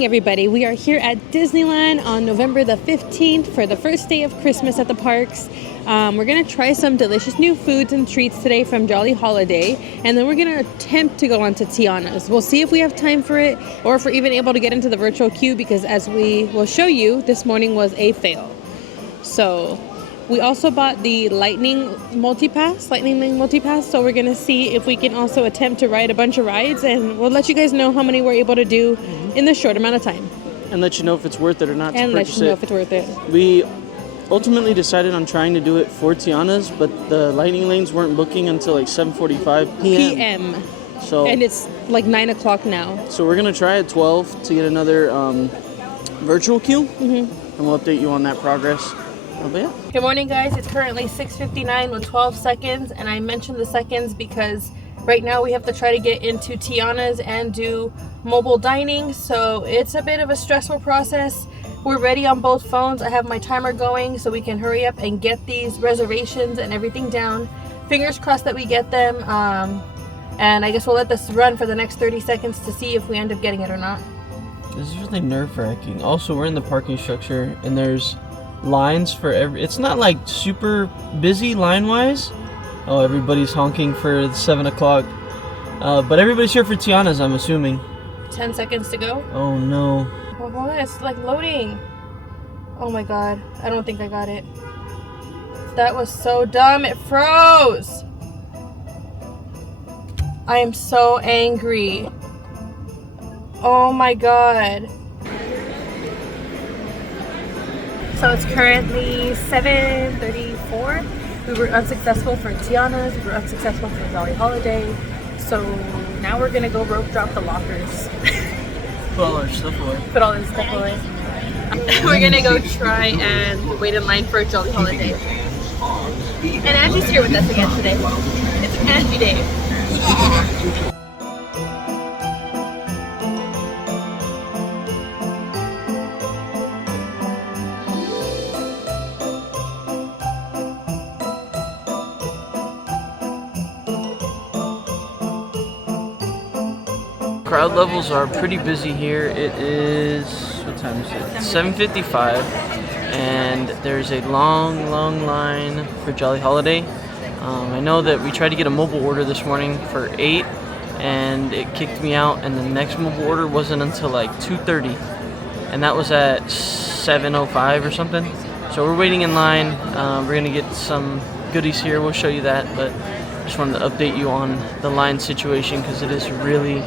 Everybody, we are here at Disneyland on November the 15th for the first day of Christmas at the parks. We're gonna try some delicious new foods and treats today from Jolly Holiday, and then we're gonna attempt to go on to TIANA'S. We'll see if we have time for it or if we're even able to get into the virtual queue, because as we will show you, this morning was a fail. So we also bought the Lightning Lane multipass, so we're gonna see if we can also attempt to ride a bunch of rides, and we'll let you guys know how many we're able to do in this short amount of time. And let you know if it's worth it or not. And let you know if it's worth it. We ultimately decided on trying to do it for TIANA'S, but the Lightning Lanes weren't booking until like 7:45 p.m. So, and it's like 9 o'clock now. So we're gonna try at 12 to get another virtual queue, and we'll update you on that progress. But yeah. Good morning, guys. It's currently 6:59 with 12 seconds, and I mentioned the seconds because right now we have to try to get into TIANA'S and do mobile dining, so it's a bit of a stressful process. We're ready on both phones. I have my timer going so we can hurry up and get these reservations and everything down. Fingers crossed that we get them, and I guess we'll let this run for the next 30 seconds to see if we end up getting it or not. This is really nerve-wracking. Also, we're in the parking structure and there's lines for it's not like super busy line-wise. Oh, everybody's honking for 7 o'clock. But everybody's here for TIANA'S, I'm assuming. 10 seconds to go. Oh no. Oh, hold on, it's like loading. Oh my god, I don't think I got it. That was so dumb, it froze. I am so angry. Oh my god. So it's currently 7:34. We were unsuccessful for TIANA'S, we were unsuccessful for Jolly Holiday. So now we're gonna go rope drop the lockers. Put all our stuff away. Put all this stuff away. We're gonna go try and wait in line for a Jolly Holiday. And Angie's here with us again today. It's Angie Day. Yeah. Crowd levels are pretty busy here. It is, what time is it? 7:55, and there's a long line for Jolly Holiday. I know that we tried to get a mobile order this morning for 8, and it kicked me out, and the next mobile order wasn't until like 2:30, and that was at 7:05 or something. So we're waiting in line. We're gonna get some goodies here. We'll show you that, but just wanted to update you on the line situation because it is really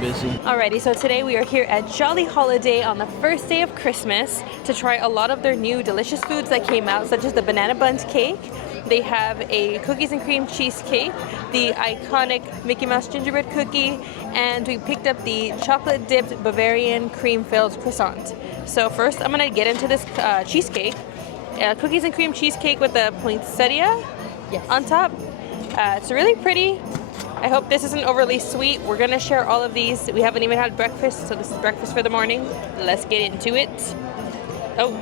busy. Alrighty, so today we are here at Jolly Holiday on the first day of Christmas to try a lot of their new delicious foods that came out, such as the banana BUNDT cake. They have a cookies and cream cheesecake, the iconic Mickey Mouse gingerbread cookie, and we picked up the chocolate dipped Bavarian cream filled croissant. So first I'm gonna get into this cheesecake. Cookies and cream cheesecake with the poinsettia on top. It's really pretty. I hope this isn't overly sweet. We're gonna share all of these. We haven't even had breakfast, so this is breakfast for the morning. Let's get into it. Oh,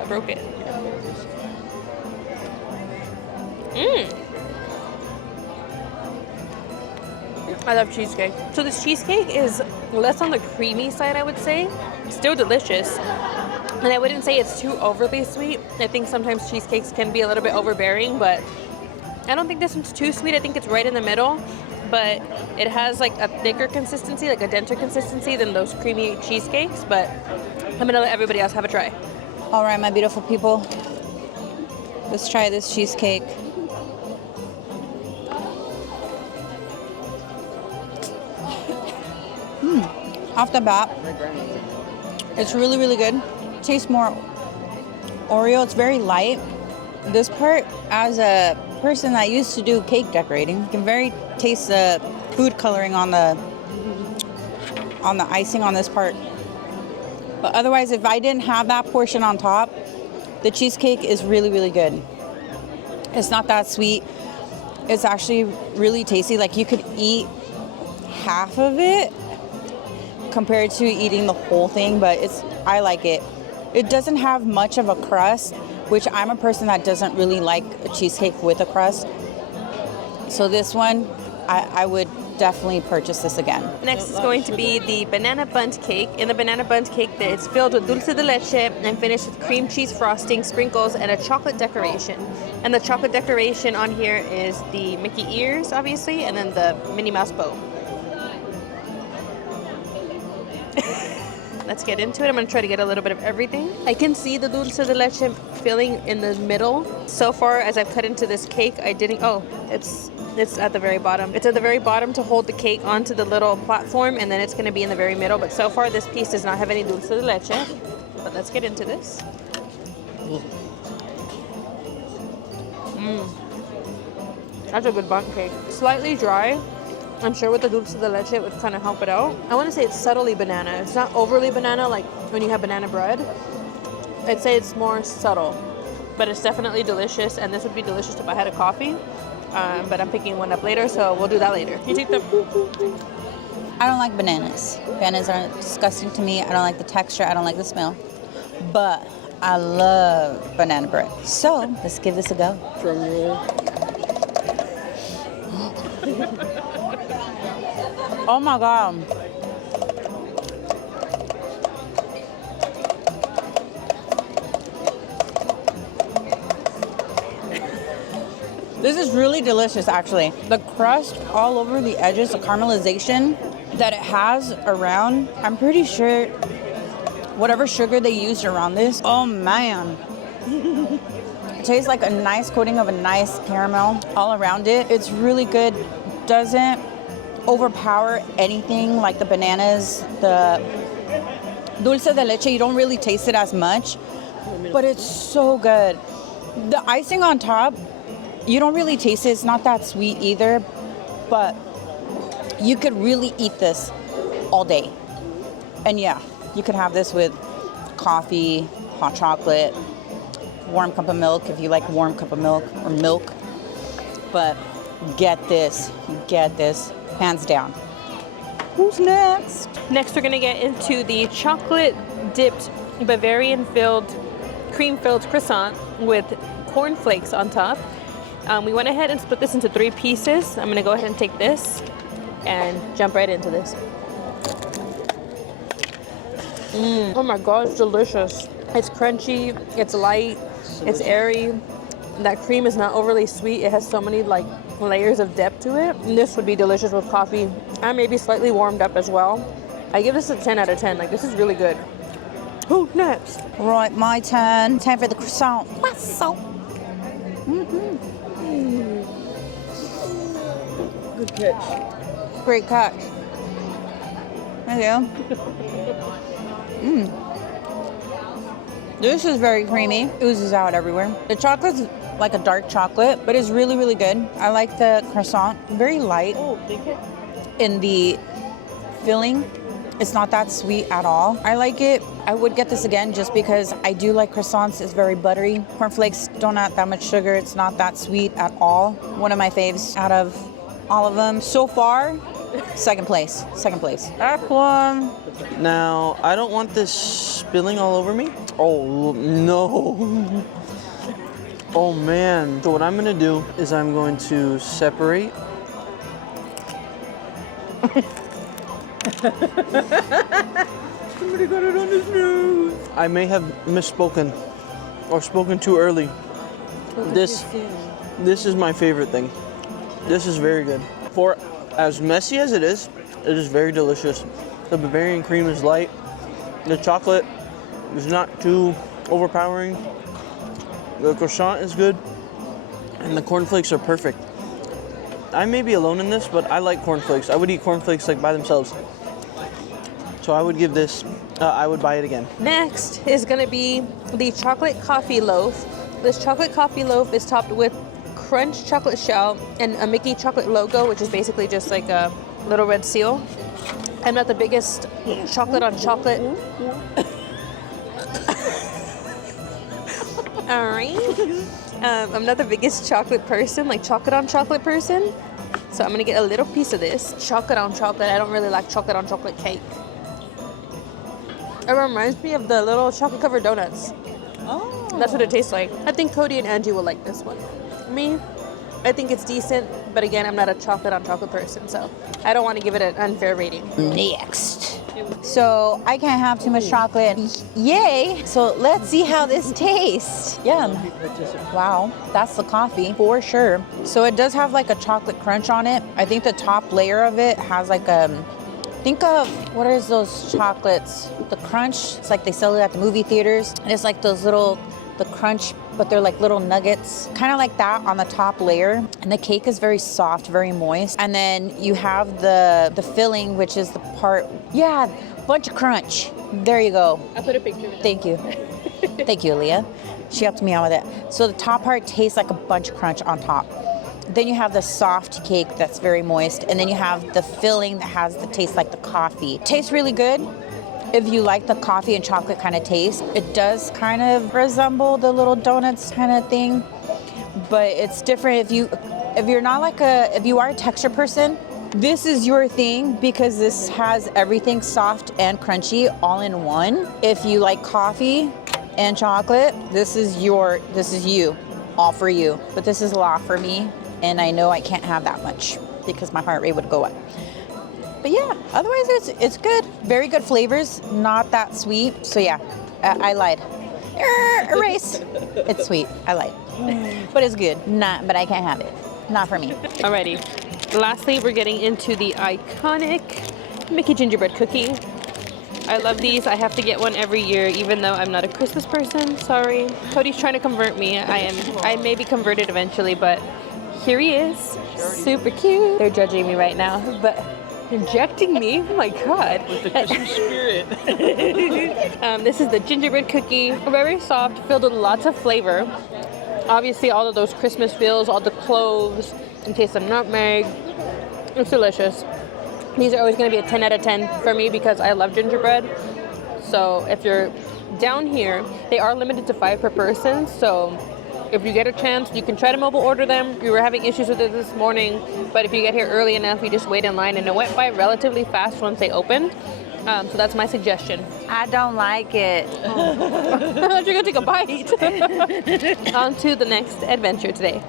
I broke it. I love cheesecake. So this cheesecake is less on the creamy side, I would say. Still delicious. And I wouldn't say it's too overly sweet. I think sometimes cheesecakes can be a little bit overbearing, but I don't think this one's too sweet. I think it's right in the middle, but it has like a thicker consistency, like a denser consistency than those creamy cheesecakes, but I'm gonna let everybody else have a try. All right, my beautiful people, let's try this cheesecake. Off the bat, it's really good. Tastes more Oreo. It's very light. This part, as a person that used to do cake decorating, you can very taste the food coloring on the icing on this part. But otherwise, if I didn't have that portion on top, the cheesecake is really good. It's not that sweet. It's actually really tasty. Like, you could eat half of it compared to eating the whole thing, but I like it. It doesn't have much of a crust, which I'm a person that doesn't really like a cheesecake with a crust. So this one, I would definitely purchase this again. Next is going to be the banana bundt cake. In the banana bundt cake, it's filled with dulce de leche and finished with cream cheese frosting, sprinkles, and a chocolate decoration. And the chocolate decoration on here is the Mickey ears, obviously, and then the Minnie Mouse bow. Let's get into it. I'm going to try to get a little bit of everything. I can see the dulce de leche filling in the middle. So far, as I've cut into this cake, I didn't... Oh, it's at the very bottom. It's at the very bottom to hold the cake onto the little platform, and then it's going to be in the very middle. But so far, this piece does not have any dulce de leche. But let's get into this. That's a good bundt cake. Slightly dry. I'm sure with the dulce de leche, it would kind of help it out. I want to say it's subtly banana. It's not overly banana like when you have banana bread. I'd say it's more subtle, but it's definitely delicious, and this would be delicious if I had a coffee. But I'm picking one up later, so we'll do that later. You take the... I don't like bananas. Bananas are disgusting to me. I don't like the texture. I don't like the smell. But I love banana bread. So let's give this a go. Drum roll. Oh my God. This is really delicious, actually. The crust all over the edges, the caramelization that it has around, I'm pretty sure whatever sugar they used around this, oh man. It tastes like a nice coating of a nice caramel all around it. It's really good. Doesn't overpower anything like the bananas, the dulce de leche. You don't really taste it as much, but it's so good. The icing on top, you don't really taste it. It's not that sweet either, but you could really eat this all day. And yeah, you could have this with coffee, hot chocolate, warm cup of milk if you like warm cup of milk or milk. But get this, hands down. Who's next? Next, we're going to get into the chocolate-dipped Bavarian-filled, cream-filled croissant with cornflakes on top. We went ahead and split this into 3 pieces. I'm going to go ahead and take this and jump right into this. Oh my God, it's delicious. It's crunchy, it's light, it's airy. That cream is not overly sweet. It has so many like layers of depth to it. And this would be delicious with coffee and maybe slightly warmed up as well. I give this a 10 out of 10. Like, this is really good. Who next? Right, my turn. Time for the croissant. Croissant. Good catch. Great catch. There you go. This is very creamy. Oozes out everywhere. The chocolate's like a dark chocolate, but it's really, really good. I like the croissant. Very light in the filling. It's not that sweet at all. I like it. I would get this again just because I do like croissants. It's very buttery. Cornflakes don't add that much sugar. It's not that sweet at all. One of my faves out of all of them. So far, second place. That one. Now, I don't want this spilling all over me. Oh, no. Oh, man. So what I'm going to do is I'm going to separate. Somebody got it on his nose. I may have misspoken or spoken too early. This is my favorite thing. This is very good. For as messy as it is very delicious. The Bavarian cream is light. The chocolate is not too overpowering. The croissant is good. And the cornflakes are perfect. I may be alone in this, but I like cornflakes. I would eat cornflakes like by themselves. So I would give this, I would buy it again. Next is going to be the chocolate coffee loaf. This chocolate coffee loaf is topped with crunch chocolate shell and a Mickey chocolate logo, which is basically just like a little red seal. I'm not the biggest chocolate on chocolate. All right. I'm not the biggest chocolate person, like chocolate on chocolate person. So I'm gonna get a little piece of this. Chocolate on chocolate. I don't really like chocolate on chocolate cake. It reminds me of the little chocolate covered donuts. Oh. That's what it tastes like. I think Cody and Angie will like this one. Me, I think it's decent, but again, I'm not a chocolate on chocolate person, so I don't want to give it an unfair rating. Next. So I can't have too much chocolate. Yay! So let's see how this tastes. Yum. Wow, that's the coffee for sure. So it does have like a chocolate crunch on it. I think the top layer of it has like think of, what is those chocolates? The crunch. It's like they sell it at the movie theaters. And it's like those little, the crunch, but they're like little nuggets. Kind of like that on the top layer. And the cake is very soft, very moist. And then you have the filling, which is the part, yeah, bunch of crunch. There you go. I'll put a picture of it. Thank you. Thank you, ALLIAH. She helped me out with it. So the top part tastes like a bunch of crunch on top. Then you have the soft cake that's very moist, and then you have the filling that has the taste like the coffee. Tastes really good. If you like the coffee and chocolate kind of taste, it does kind of resemble the little donuts kind of thing, but it's different. If you're not like if you are a texture person, this is your thing because this has everything soft and crunchy all in one. If you like coffee and chocolate, this is you, all for you. But this is a lot for me. And I know I can't have that much because my heart rate would go up. But yeah, otherwise it's good. Very good flavors, not that sweet. So yeah, I lied. Erase. It's sweet, I lied. But it's good, but I can't have it. Not for me. Alrighty. Lastly, we're getting into the iconic Mickey gingerbread cookie. I love these. I have to get one every year, even though I'm not a Christmas person. Sorry. Cody's trying to convert me. I may be converted eventually, but here he is. Super cute. They're judging me right now, but injecting me? Oh my God. With the Christmas spirit. This is the gingerbread cookie. Very soft, filled with lots of flavor. Obviously, all of those Christmas feels, all the cloves, and taste of nutmeg. It's delicious. These are always going to be a 10 out of 10 for me because I love gingerbread. So if you're down here, they are limited to 5 per person. So if you get a chance, you can try to mobile order them. We were having issues with it this morning, but if you get here early enough, you just wait in line, and it went by relatively fast once they opened. So that's my suggestion. I don't like it. I thought you were going to take a bite. On to the next adventure today.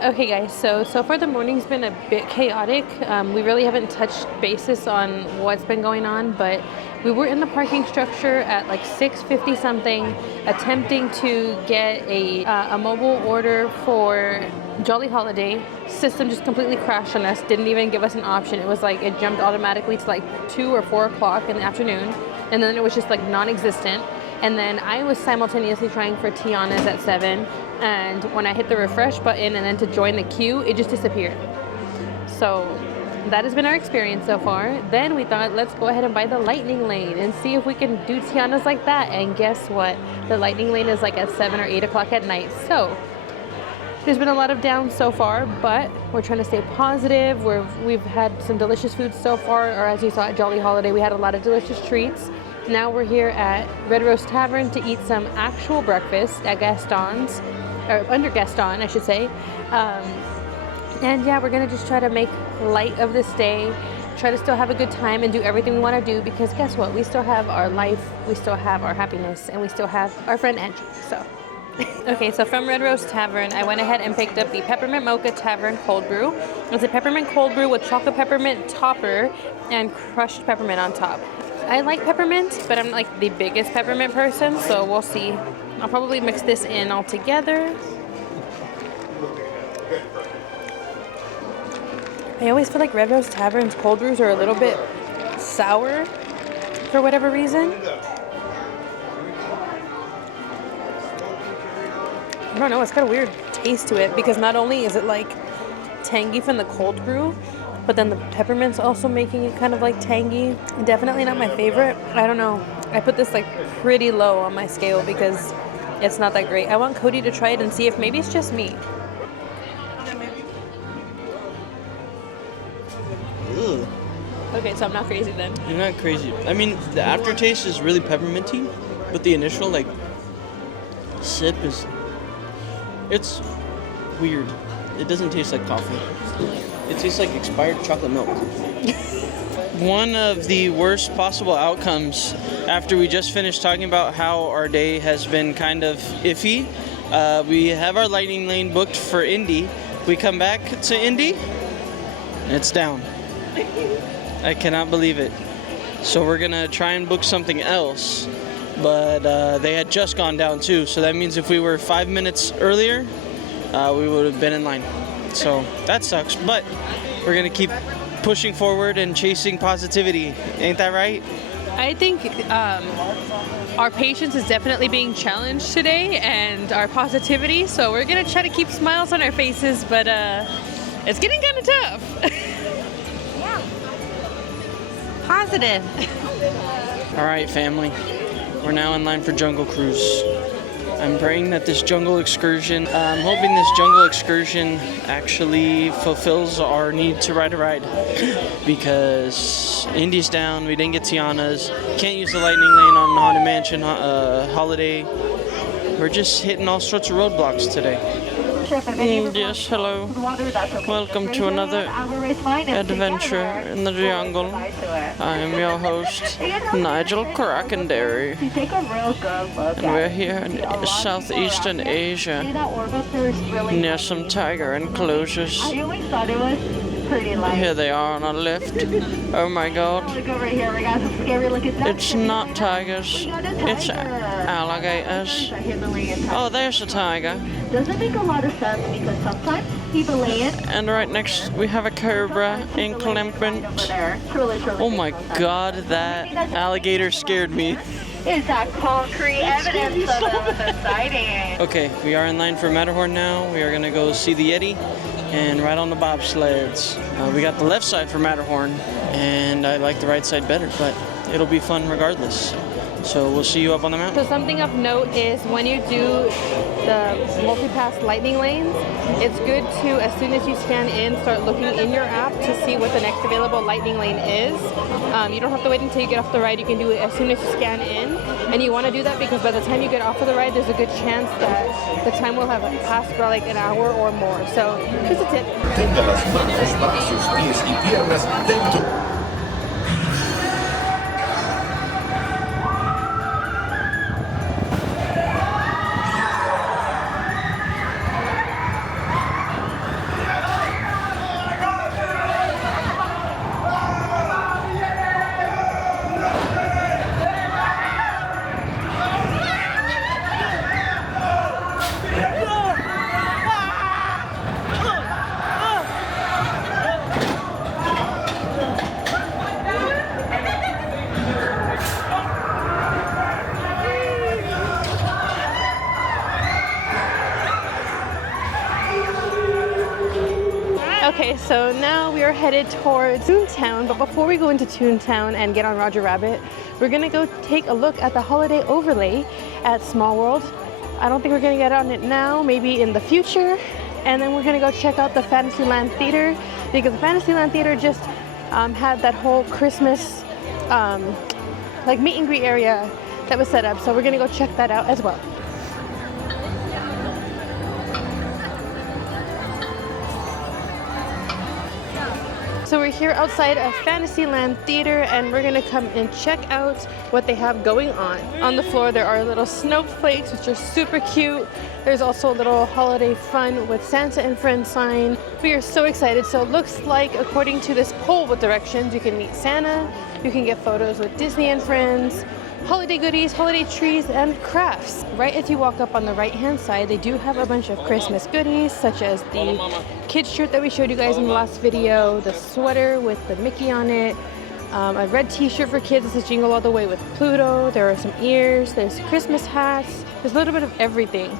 Okay guys, so far the morning's been a bit chaotic. We really haven't touched basis on what's been going on, but we were in the parking structure at like 6:50 something, attempting to get a mobile order for Jolly Holiday. System just completely crashed on us, didn't even give us an option. It was like it jumped automatically to like 2 or 4 o'clock in the afternoon, and then it was just like non-existent. And then I was simultaneously trying for TIANA'S at 7, and when I hit the refresh button and then to join the queue, it just disappeared. So that has been our experience so far. Then we thought, let's go ahead and buy the lightning lane and see if we can do TIANA'S like that. And guess what? The lightning lane is like at 7 or 8 o'clock at night. So there's been a lot of downs so far, but we're trying to stay positive. We've had some delicious food so far, or as you saw at Jolly Holiday, we had a lot of delicious treats. Now we're here at Red Rose Tavern to eat some actual breakfast at Gaston's, or under Gaston, I should say. And yeah, we're gonna just try to make light of this day, try to still have a good time and do everything we want to do, because guess what? We still have our life, we still have our happiness, and we still have our friend Angie, so. Okay, so from Red Rose Tavern, I went ahead and picked up the Peppermint Mocha Tavern Cold Brew. It's a peppermint cold brew with chocolate peppermint topper and crushed peppermint on top. I like peppermint, but I'm like the biggest peppermint person, so we'll see. I'll probably mix this in all together. I always feel like Red Rose Tavern's cold brews are a little bit sour for whatever reason. I don't know, it's got a weird taste to it because not only is it like tangy from the cold brew, but then the peppermint's also making it kind of like tangy. Definitely not my favorite. I don't know. I put this like pretty low on my scale because it's not that great. I want Cody to try it and see if maybe it's just me. Ugh. Okay, so I'm not crazy then. You're not crazy. I mean, the aftertaste is really pepperminty, but the initial like sip is, it's weird. It doesn't taste like coffee. It tastes like expired chocolate milk. One of the worst possible outcomes after we just finished talking about how our day has been kind of iffy. We have our lightning lane booked for Indy. We come back to Indy, it's down. I cannot believe it. So we're gonna try and book something else, but they had just gone down too. So that means if we were 5 minutes earlier, we would have been in line. So that sucks, but we're gonna keep pushing forward and chasing positivity. Ain't that right? I think our patience is definitely being challenged today, and our positivity. So we're gonna try to keep smiles on our faces, but it's getting kind of tough. Yeah. Positive. All right, family. We're now in line for Jungle Cruise. I'm praying that this jungle excursion, I'm hoping this jungle excursion actually fulfills our need to ride a ride. Because Indy's down, we didn't get TIANA'S, can't use the lightning lane on Haunted Mansion holiday. We're just hitting all sorts of roadblocks today. Yes, hello. Welcome to another adventure in the jungle. I am your host, Nigel Krakenberry, and we're here in southeastern Asia, near some tiger enclosures. Here they are on our left. Oh my god. It's not tigers, it's alligators. Oh, there's a tiger. Doesn't make a lot of sense because sometimes people lay it. And right next we have a cobra in Clement. Oh my god, that alligator scared me. Is that concrete evidence of the sighting? Okay, we are in line for Matterhorn now. We are gonna go see the Yeti and ride on the bobsleds. We got the left side for Matterhorn, and I like the right side better, but it'll be fun regardless. So we'll see you up on the mountain. So something of note is when you do the multi-pass lightning lanes, it's good to, as soon as you scan in, start looking in your app to see what the next available lightning lane is. You don't have to wait until you get off the ride. You can do it as soon as you scan in. And you want to do that because by the time you get off of the ride, there's a good chance that the time will have passed for like an hour or more. So just a tip. Tenga las manos bajo sus pies y piernas dentro. Okay, so now we are headed towards Toontown, but before we go into Toontown and get on Roger Rabbit, we're gonna go take a look at the holiday overlay at Small World. I don't think we're gonna get on it now, maybe in the future, and then we're gonna go check out the Fantasyland Theater, because the Fantasyland Theater just had that whole Christmas like meet and greet area that was set up, so we're gonna go check that out as well. So we're here outside of Fantasyland Theater, and we're gonna come and check out what they have going on. On the floor there are little snowflakes, which are super cute. There's also a little holiday fun with Santa and Friends sign. We are so excited. So it looks like, according to this poll with directions, you can meet Santa, you can get photos with Disney and Friends, holiday goodies, holiday trees, and crafts. Right as you walk up on the right-hand side, they do have a bunch of Christmas goodies, such as the kids shirt that we showed you guys in the last video, the sweater with the Mickey on it, a red t-shirt for kids that says Jingle All the Way with Pluto. There are some ears, there's Christmas hats, there's a little bit of everything.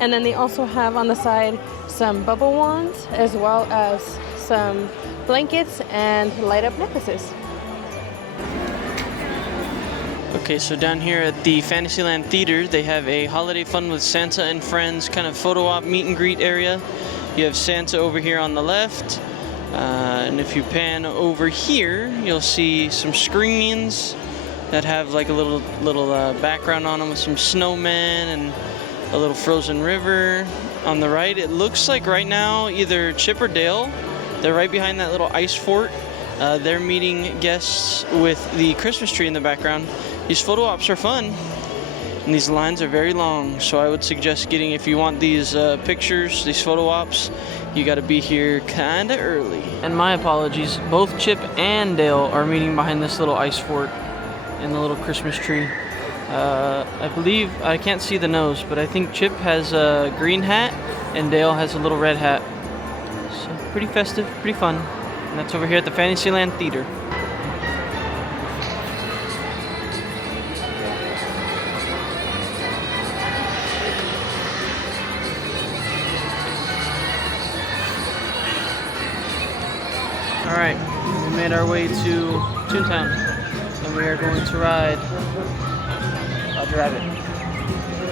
And then they also have on the side some bubble wands, as well as some blankets and light-up necklaces. Okay, so down here at the Fantasyland Theater, they have a holiday fun with Santa and Friends kind of photo op meet and greet area. You have Santa over here on the left, and if you pan over here, you'll see some screens that have like a little background on them with some snowmen and a little frozen river. On the right, it looks like right now either Chip or Dale. They're right behind that little ice fort. They're meeting guests with the Christmas tree in the background. These photo ops are fun, and these lines are very long, so I would suggest getting, if you want these pictures, these photo ops, you gotta be here kinda early. And my apologies, both Chip and Dale are meeting behind this little ice fort in the little Christmas tree. I believe, I can't see the nose, but I think Chip has a green hat and Dale has a little red hat. So pretty festive, pretty fun. And that's over here at the Fantasyland Theater. Alright, we made our way to Toontown, and we are going to ride Roger Rabbit.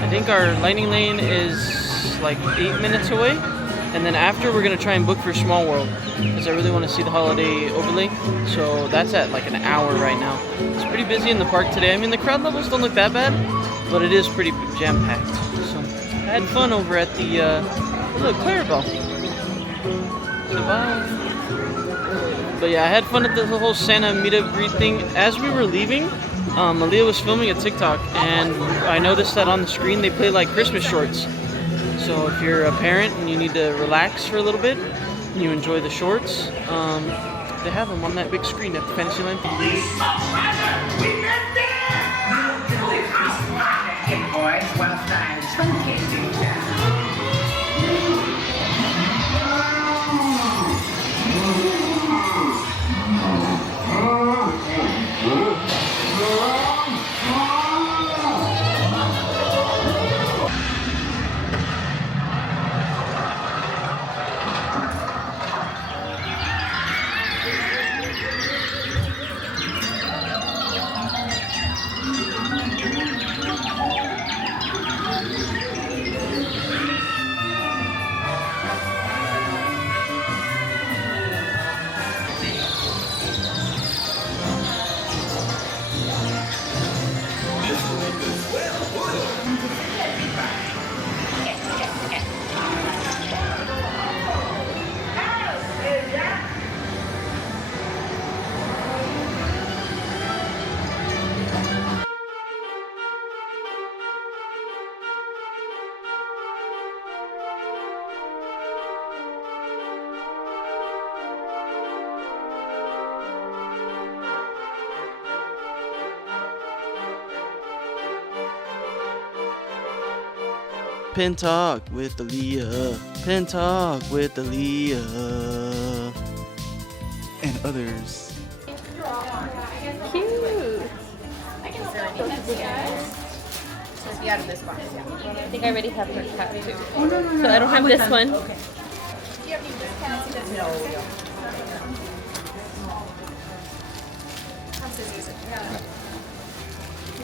I think our lightning lane is like 8 minutes away, and then after we're going to try and book for Small World, because I really want to see the holiday overlay, so that's at like an hour right now. It's pretty busy in the park today. I mean, the crowd levels don't look that bad, but it is pretty jam-packed. So I had fun over at the, look, Clarabelle. Say bye. But yeah, I had fun at the whole Santa meet-up greet thing. As we were leaving, ALLIAH was filming a TikTok, and I noticed that on the screen they play like Christmas shorts. So if you're a parent and you need to relax for a little bit, and you enjoy the shorts, they have them on that big screen at the Fantasyland. Pen Talk with ALLIAH. Pen Talk with ALLIAH. And others. Cute. Out of this box, yeah. I think I already have her cat too. So I don't have this one. Okay. Do you have any discounts? No.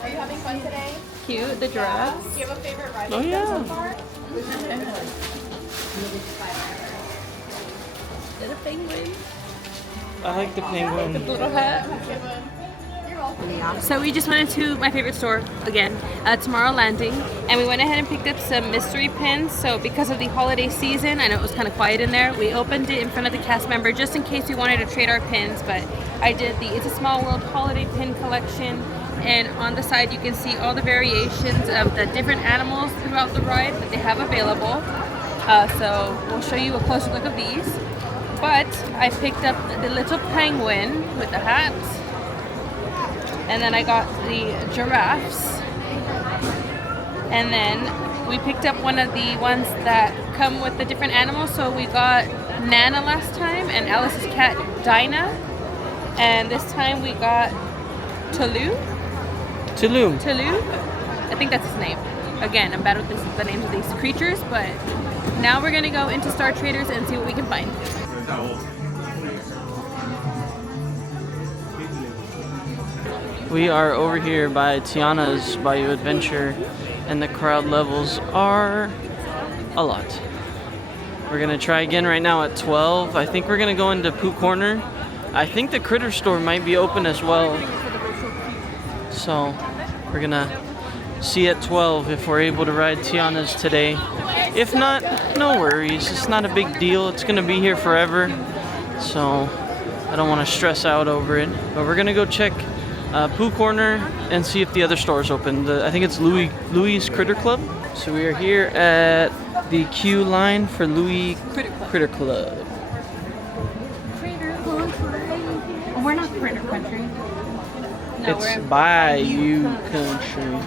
Are you having fun today? Cute, the giraffes. Do you have a favorite ride Oh yeah. so far? Is it a penguin? I like the penguin. The little hat. So we just went into my favorite store again, Tomorrowland, and we went ahead and picked up some mystery pins. So because of the holiday season, I know it was kind of quiet in there, we opened it in front of the cast member just in case we wanted to trade our pins. But I did the It's a Small World holiday pin collection, and on the side you can see all the variations of the different animals throughout the ride that they have available. So we'll show you a closer look of these. But I picked up the little penguin with the hat. And then I got the giraffes. And then we picked up one of the ones that come with the different animals. So we got Nana last time and Alice's cat Dinah. And this time we got Tulu. I think that's his name. Again, I'm bad with the names of these creatures, but now we're gonna go into Star Traders and see what we can find. We are over here by TIANA'S Bayou Adventure, and the crowd levels are a lot. We're gonna try again right now at 12. I think we're gonna go into Pooh Corner. I think the Critter Store might be open as well. So we're gonna see at 12 if we're able to ride TIANA'S today. If not, no worries. It's not a big deal. It's gonna be here forever. So I don't want to stress out over it. But we're gonna go check Pooh Corner and see if the other store's open. I think it's Louis' Critter Club. So we are here at the queue line for Louis Critter Club. Oh, we're not Critter Country. No, It's Bayou Country.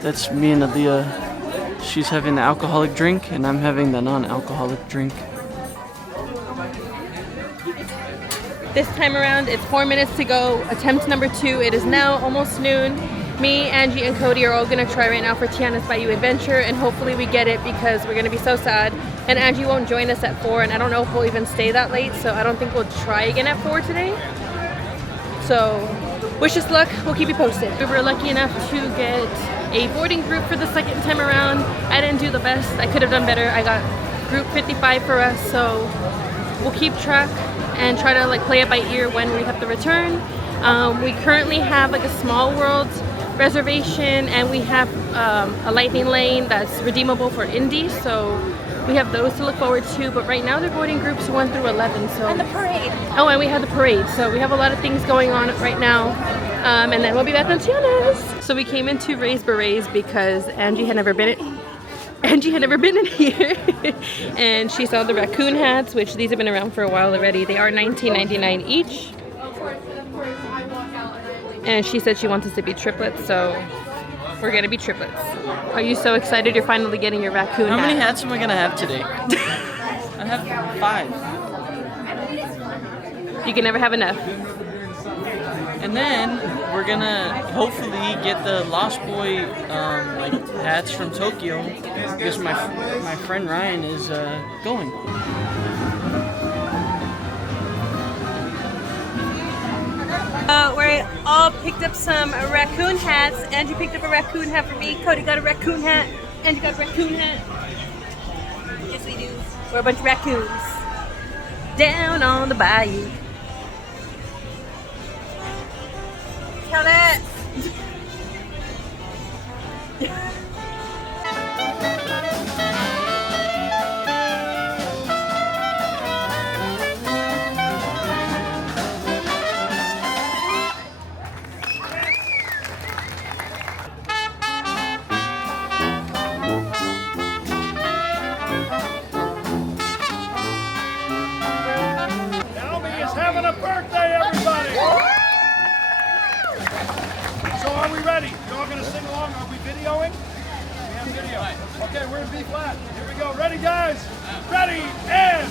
That's me and ALLIAH. She's having the alcoholic drink and I'm having the non-alcoholic drink. This time around, it's 4 minutes to go. Attempt number 2. It is now almost noon. Me, Angie, and Cody are all gonna try right now for TIANA'S Bayou Adventure, and hopefully we get it because we're gonna be so sad. And Angie won't join us at 4, and I don't know if we'll even stay that late, so I don't think we'll try again at 4 today. So, wish us luck. We'll keep you posted. We were lucky enough to get a boarding group for the second time around. I didn't do the best. I could have done better. I got group 55 for us, so we'll keep track and try to like play it by ear when we have to return. We currently have like a Small World reservation, and we have a lightning lane that's redeemable for Indy, so we have those to look forward to. But right now they're boarding groups 1 through 11. So And the parade. oh, and we have the parade, so we have a lot of things going on right now. And then we'll be back on TIANA'S. So we came into Ray's Berets because Angie had never been in here. And she saw the raccoon hats, which these have been around for a while already. They are $19.99 each. And she said she wants us to be triplets, so we're gonna be triplets. Are you so excited you're finally getting your raccoon How hat? many hats am I gonna have today? I have 5. You can never have enough. And then we're gonna hopefully get the Lost Boy like hats from Tokyo because my friend Ryan is going. We all picked up some raccoon hats. Angie picked up a raccoon hat for me. Cody got a raccoon hat. Angie got a raccoon hat. Yes, we do. We're a bunch of raccoons down on the bayou. Tell it. Having a birthday, everybody! So are we ready? You all gonna sing along? Are we videoing? We have video. Okay, we're in B flat. Here we go. Ready, guys? Ready, and...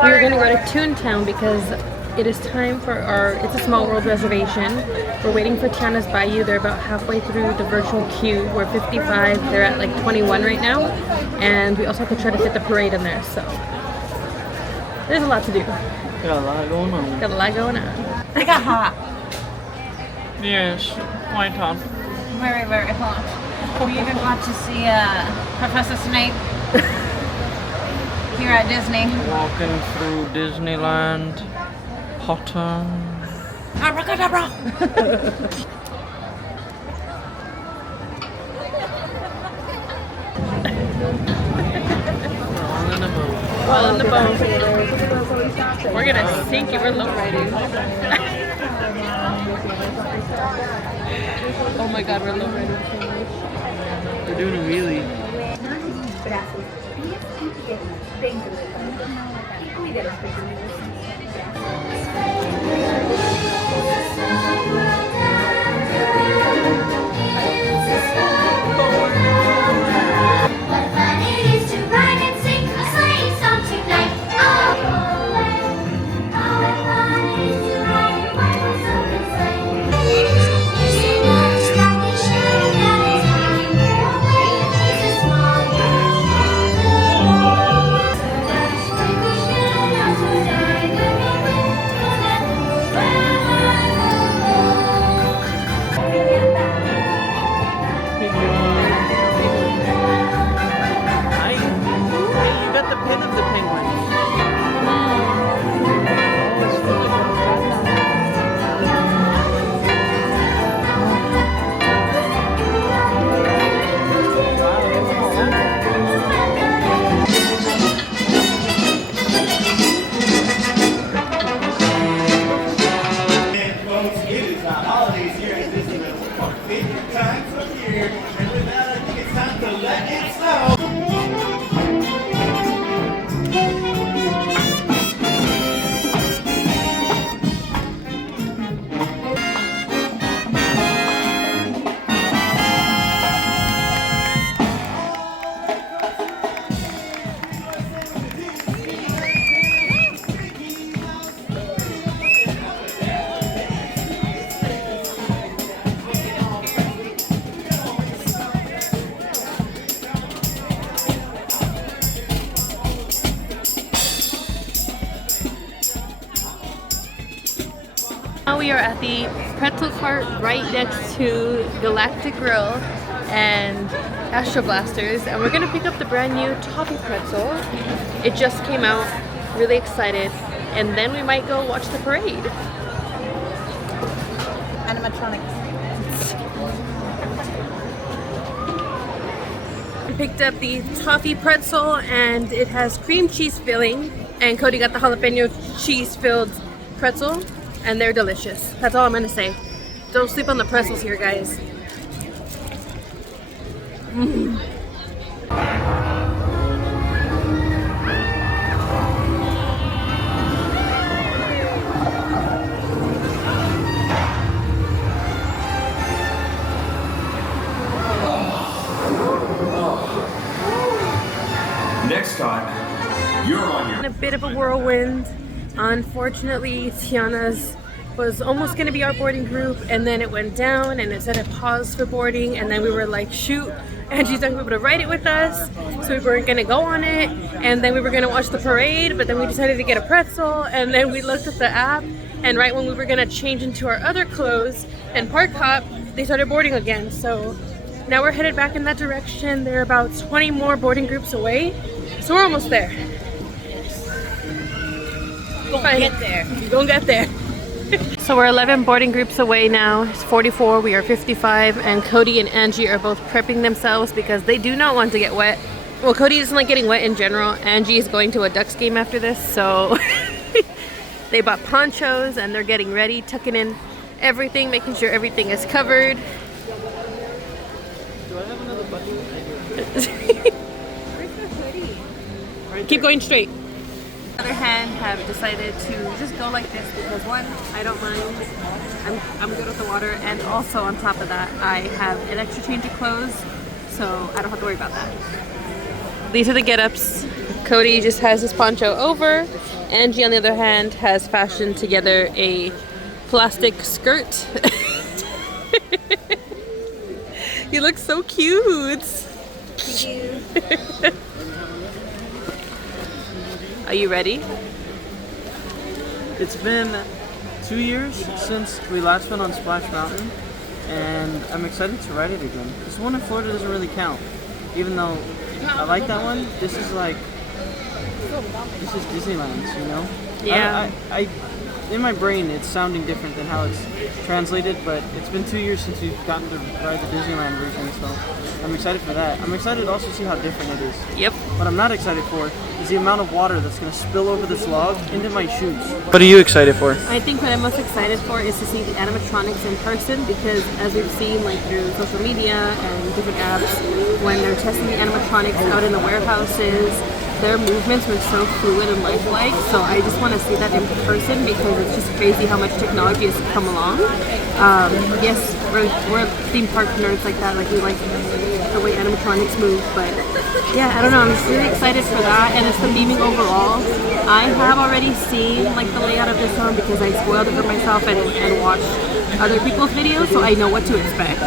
We were going to go to Toontown because it is time for it's a Small World reservation. We're waiting for TIANA'S Bayou. They're about halfway through the virtual queue. We're 55, they're at like 21 right now. And we also have to try to fit the parade in there, so there's a lot to do. Got a lot going on. Got a lot going on. I got hot. Yes, quite hot. Very, very hot. We even got to see Professor Snape here at Disney. Walking through Disneyland. Potter. Abracadabra! All in a boat. All in the boat. We're gonna sink you. We're low riding. Oh my god, we're low riding so much. We're doing a wheelie. Brazos, pies y piernas dentro del banco. Y cuide los pequeños. What fun it is to ride and sing a sleighing song tonight! Oh, what fun it is to ride in one-horse open sleigh! You see the stocking shoe that is hanging where a wave is a small girl. So dash baby shoe, now so die the Hi. Hey, you got the pin of the penguin. Folks, it is the holidays here at Disneyland. Our favorite times of year. And with that, I think it's time to let it snow. Now we are at the pretzel cart right next to Galactic Grill and Astro Blasters, and we're gonna pick up the brand new Toffee pretzel. It just came out, really excited, and then we might go watch the parade. Animatronics. We picked up the Toffee pretzel and it has cream cheese filling, and Cody got the jalapeno cheese filled pretzel, and they're delicious. That's all I'm gonna say. Don't sleep on the pretzels here, guys. Next time, you're on your A bit of a whirlwind. Unfortunately, TIANA'S was almost going to be our boarding group, and then it went down and it said a pause for boarding, and then we were like, shoot, and she's not going to be able to ride it with us, so we weren't going to go on it, and then we were going to watch the parade, but then we decided to get a pretzel, and then we looked at the app, and right when we were going to change into our other clothes and park hop, they started boarding again. So now we're headed back in that direction. They're about 20 more boarding groups away, so we're almost there. We're gonna get there. We're gonna get there. So we're 11 boarding groups away now. It's 44, we are 55, and Cody and Angie are both prepping themselves because they do not want to get wet. Well, Cody doesn't like getting wet in general. Angie is going to a Ducks game after this, so they bought ponchos and they're getting ready, tucking in everything, making sure everything is covered. Do I have another button? Keep going straight. On the other hand, have decided to just go like this because one, I don't mind. I'm good with the water, and also on top of that, I have an extra change of clothes, so I don't have to worry about that. These are the get-ups. Cody just has his poncho over. Angie, on the other hand, has fashioned together a plastic skirt. You look so cute. Thank you. Are you ready? It's been 2 years since we last went on Splash Mountain, and I'm excited to ride it again. This one in Florida doesn't really count, even though I like that one. This is Disneyland, you know? Yeah. in my brain it's sounding different than how it's translated, but it's been 2 years since we've gotten to ride the Disneyland version, so I'm excited for that. I'm excited to also see how different it is. Yep. What I'm not excited for is the amount of water that's going to spill over this log into my shoes. What are you excited for? I think what I'm most excited for is to see the animatronics in person, because as we've seen like through social media and different apps, when they're testing the animatronics out in the warehouses, their movements were so fluid and lifelike, so I just want to see that in person because it's just crazy how much technology has come along. Yes, we're theme park nerds like that, like we like the way animatronics move, but yeah, I don't know, I'm just really excited for that, and it's the theming overall. I have already seen like the layout of this one because I spoiled it for myself and watched other people's videos, so I know what to expect.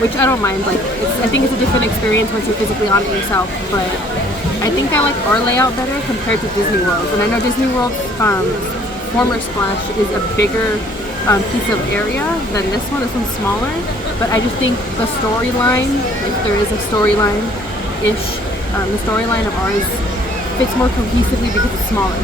Which I don't mind, like I think it's a different experience once you're physically on it yourself, but I think I like our layout better compared to Disney World. And I know Disney World's former splash is a bigger piece of area than this one. This one's smaller, but I just think the storyline, if there is a storyline-ish, the storyline of ours fits more cohesively because it's smaller.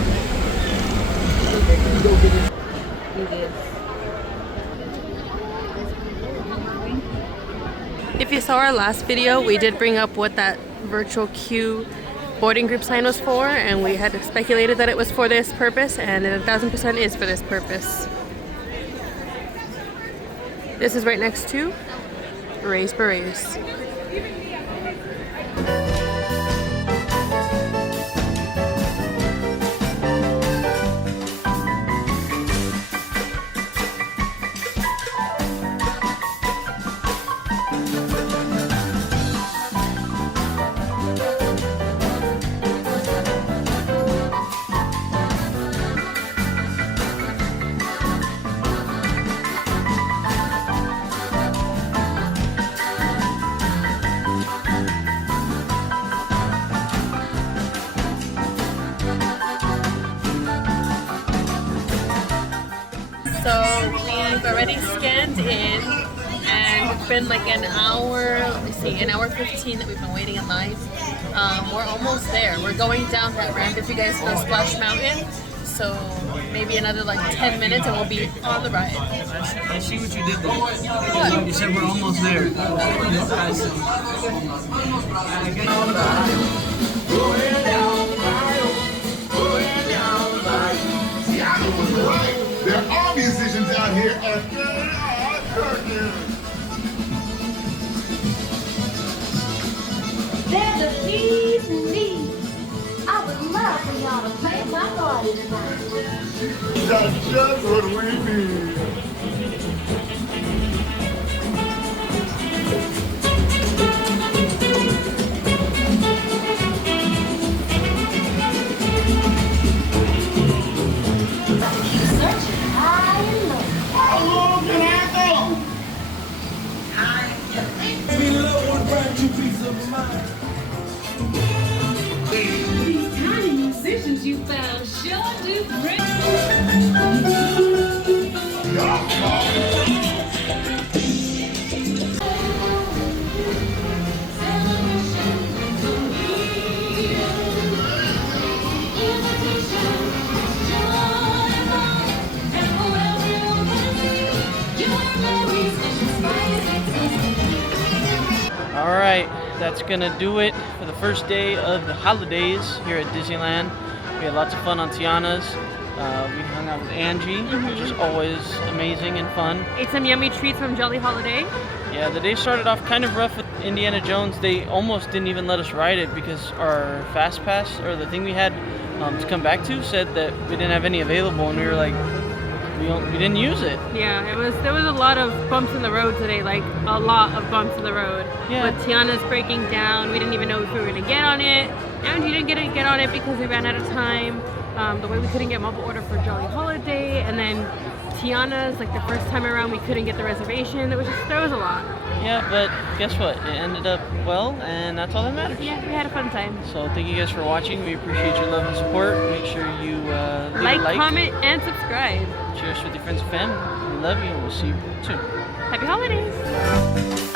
If you saw our last video, we did bring up what that virtual queue boarding group sign was for, and we had speculated that it was for this purpose, and it 1000% is for this purpose. This is right next to Berets. So we've already scanned in, and it's been like an hour, let me see, an hour 15 that we've been waiting in line. We're almost there. We're going down that ramp if you guys go Splash Mountain. So maybe another like 10 minutes and we'll be on the ride. I see what you did there. What? You said we're almost there. There are musicians out here and they are cooking. There's a piece in me. I would love for y'all to play my party tonight. That's just what we need. Searching high and low. How long can I go? These tiny musicians you found sure do great. Alright, that's gonna do it for the first day of the holidays here at Disneyland. We had lots of fun on TIANA'S. We hung out with Angie, which is always amazing and fun. Ate some yummy treats from Jolly Holiday. Yeah, the day started off kind of rough with Indiana Jones. They almost didn't even let us ride it because our fast pass, or the thing we had to come back to, said that we didn't have any available, and we were like, we didn't use it. Yeah, there was a lot of bumps in the road today, like a lot of bumps in the road. Yeah. With TIANA'S breaking down, we didn't even know if we were gonna get on it, and you didn't get on it because we ran out of time. The way we couldn't get mobile order for Jolly Holiday, and then TIANA'S, like the first time around, we couldn't get the reservation. There was a lot. Yeah, but guess what? It ended up well, and that's all that matters. Yeah, we had a fun time. So thank you guys for watching. We appreciate your love and support. Make sure you leave Like, a like, comment, and subscribe. share us with your friends and family. We love you, and we'll see you soon. Happy holidays!